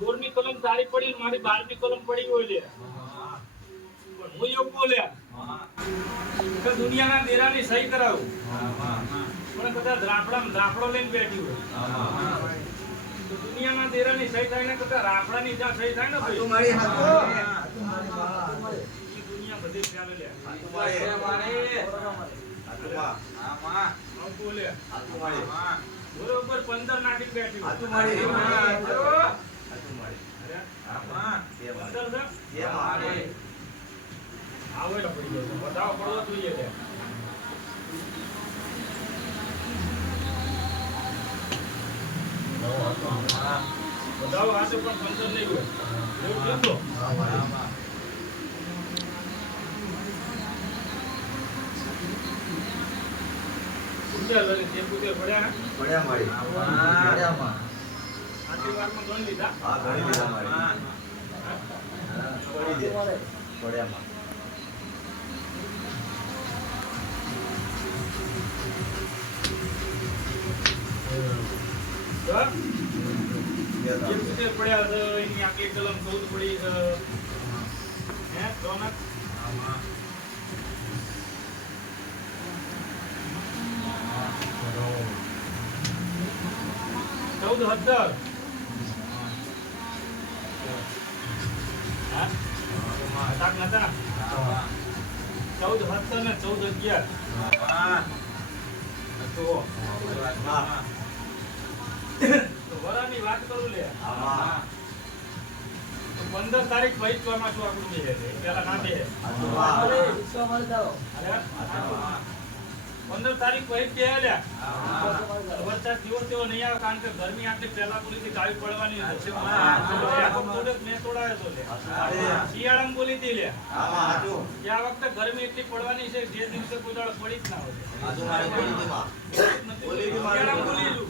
ગોરની કલમ તારી પડી મારી 12ની કલમ પડી હોય લે પણ હું એવું બોલ્યા કે દુનિયાના દેરાની સહી કરાવું પણ કદાચ રાફડો લઈને બેઠી હોય તો દુનિયાના દેરાની સહી થાય ને કદાચ રાફડાની જ્યાં સહી થાય ને ભાઈ મારી હાથો ઈ દુનિયા બધી ચાલે લે બરોબર 15 નાખી બેઠી હોય 15 આવે પડી જાય બતાવો પડવો જોઈએ છે બતાવો આ તો પણ 15 નહીં હોય એવું કેતો ચાલો ને તે પૂતે પડ્યા મારી આટલી વારમાં ગણ લીધા હા ગણી લીધા મારી પડી દે પડ્યા માં પડ્યા તો એની આખી કલમ 14 પડી હે રોનક ચૌદ 17 અટાક નતા 14 17 ને 14 11 તો વરાની વાત કરું લે 15 તારીખ ભાઈ ચોમાસું આપણું બે પેલા ના બે 15 તારીખ પછી બે લ્યા વરસાદ જેવો તેવો નહીં આવે કારણ કે ગરમી આટલી પહેલા બોલી કાવી પડવાની છે મેં તોડાયો તો લે શિયાળામાં બોલી હતી લે આ વખતે ગરમી એટલી પડવાની છે જે દિવસે કોઈ દાડો પડી જ ના હોય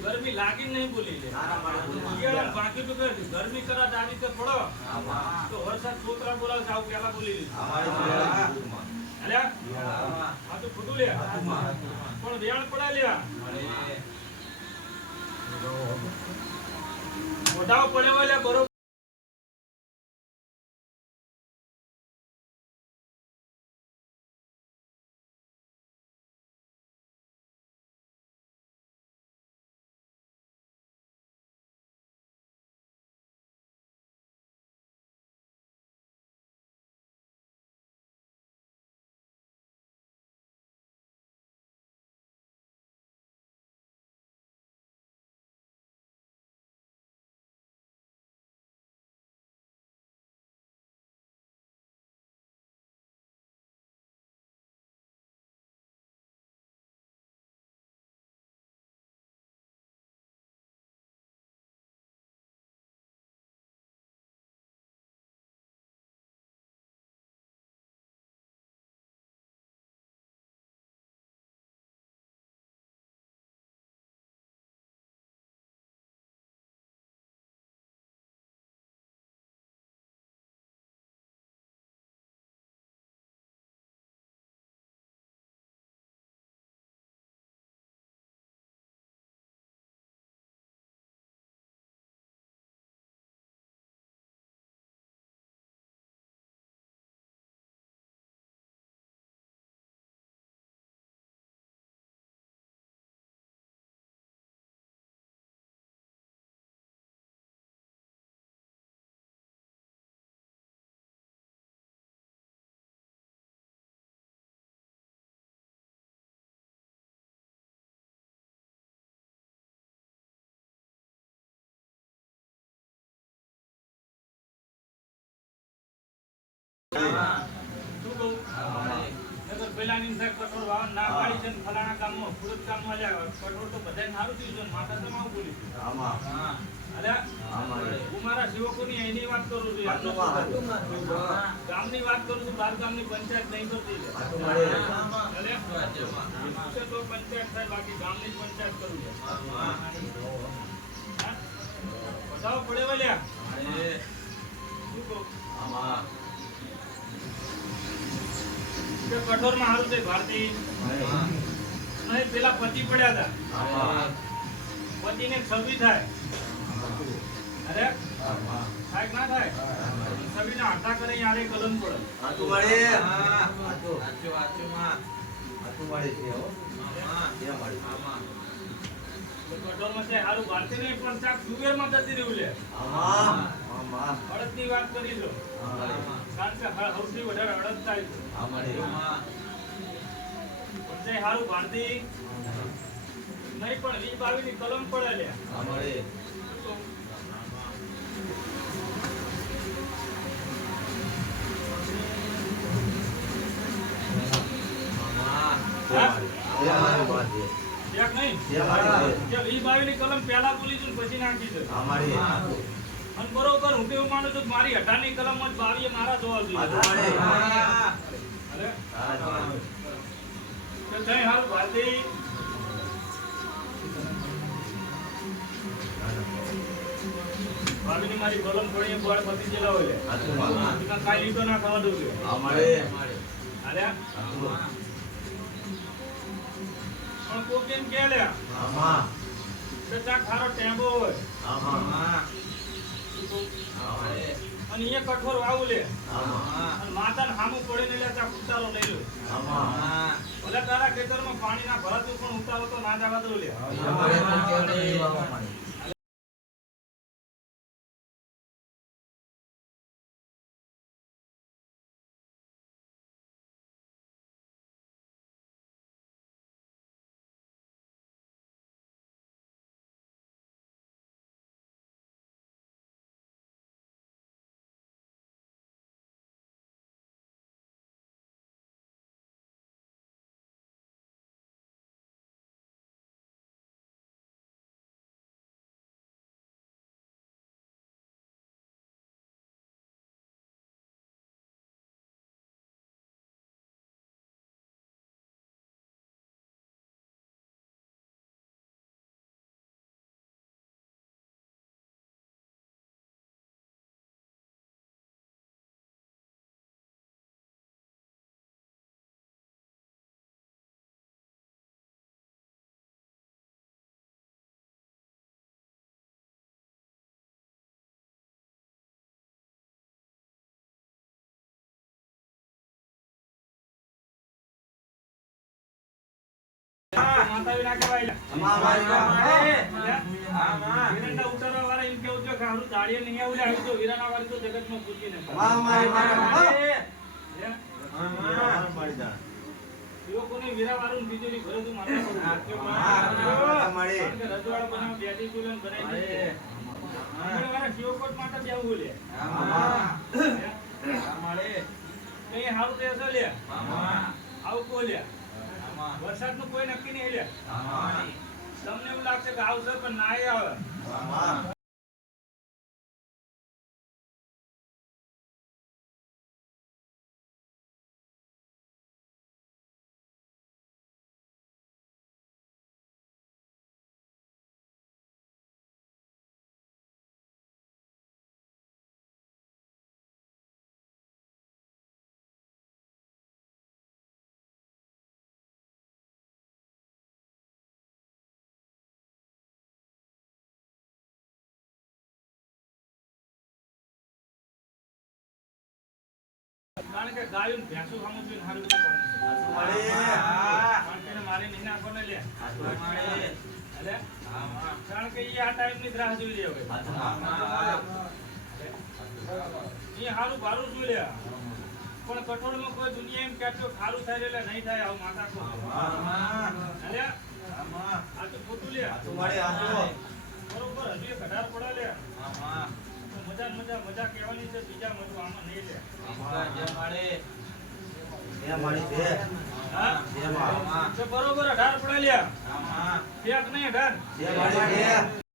ગરમી લાગી નહીં બોલી લે શિયાળામાં બાકી તો ગરમી કરા આવી રીતે પડો તો વરસાદ છોકરા બોલાવે આવું પેલા બોલી લીધું આ તો ખોટું લે પણ વેણ પડે લ્યા મોઢાઓ પડે હોય બરોબર પેલાની કઠોળ વાવન ના પાડી છે ફલાણા ગામમાં ફુરત ગામમાં આલ્યા કઠોળ તો બધાય સારું થયું છે માતા તો માં બોલી હું મારા સેવકોની એની વાત કરું છું ગામની વાત કરું છું બાર ગામની પંચાયત નહીં કરતી તો પંચાયત થાય બાકી ગામની પંચાયત કરું છે બતાવો પડે વલ્યા શું કહું કઠોર માં હારું છે ભારતી નહીં પેલા પતિ પડ્યા હતા પતિ ને 26 થાય અરે થાય કે ના થાય સબીના હાથા કરે યારે કલમ પડે આટલું મળે આટલું મળે છે હો ત્યાં મળે કટોરમાં છે હારું ભારતી નહીં પણ ચાક સુવેરમાં જતી રહ્યું લે આમાં અડદની વાત કરી લો કારણ કે સૌથી વધારે અડદ થાય છે પણ છે હારું ભારતી નહીં પણ 20-22 ની કલમ પડે લે એક નહીં જે 20-22 ની કલમ પહેલા બોલી છું પછી નાખી દો અને બરોબર હું તો એવું માનું છું કે મારી 18 ની કલમ જ 22 મારા જોવા જોઈએ અરે તો જય હાલ ભારતી ભાભી ની મારી કલમ પડી બોળ પતિ જેલા હોય લે કાઈ લીધો ના ખાવા દઉં અરે પણ કોકેન કે લે તો ચા ખારો ટેમ્બો હોય અને એ કઠોર વાવું લે અને માતાને હામું પડે ને લે ચા ઉતારો લઈ લો ભલે તારા ખેતરમાં પાણી ના ભરાતું પણ ઉતારો તો ના જવા દઉં લે માતાવી ના કહેવાય વીરંડા ઉતારવા વાળા એમ કેવું છે કે હારું દાડીએ નહીં આવું લે આવી તો વીરાના વાળી તો જગતમાં પૂછી ને યુવકોને વીરા વાળું બીજું ઘરે તું માનવા પડું રજવાડો બનાવ બેટી ચૂલન બનાવી દે વાળા શિવકોટ માટે જ આવું લે કઈ હારું રહેશે લે આવું કો લે વરસાદ નું કોઈ નક્કી નહીં લે તમને એવું લાગશે કે આવશે પણ ના આવે કારણ કે ગાયું ભેંસુ સામું જોઈને હારું મારે નહીં નાખો ને લે કારણ કે આ ટાઈમ ની રાહ જોઈ લે હવે એ હારું ભારું જોઈ લે પણ કઠોળમાં કોઈ દુનિયા એમ કહેતો ખારું થાય એટલે નહીં થાય આવું માતા કો આ તો ખોટું લે બરોબર હજુ એક 18 પડા લે મજા કહેવાની છે બીજા મજું આમાં નહીં લે બરોબર 18 પડે લ્યા એક નહીં 18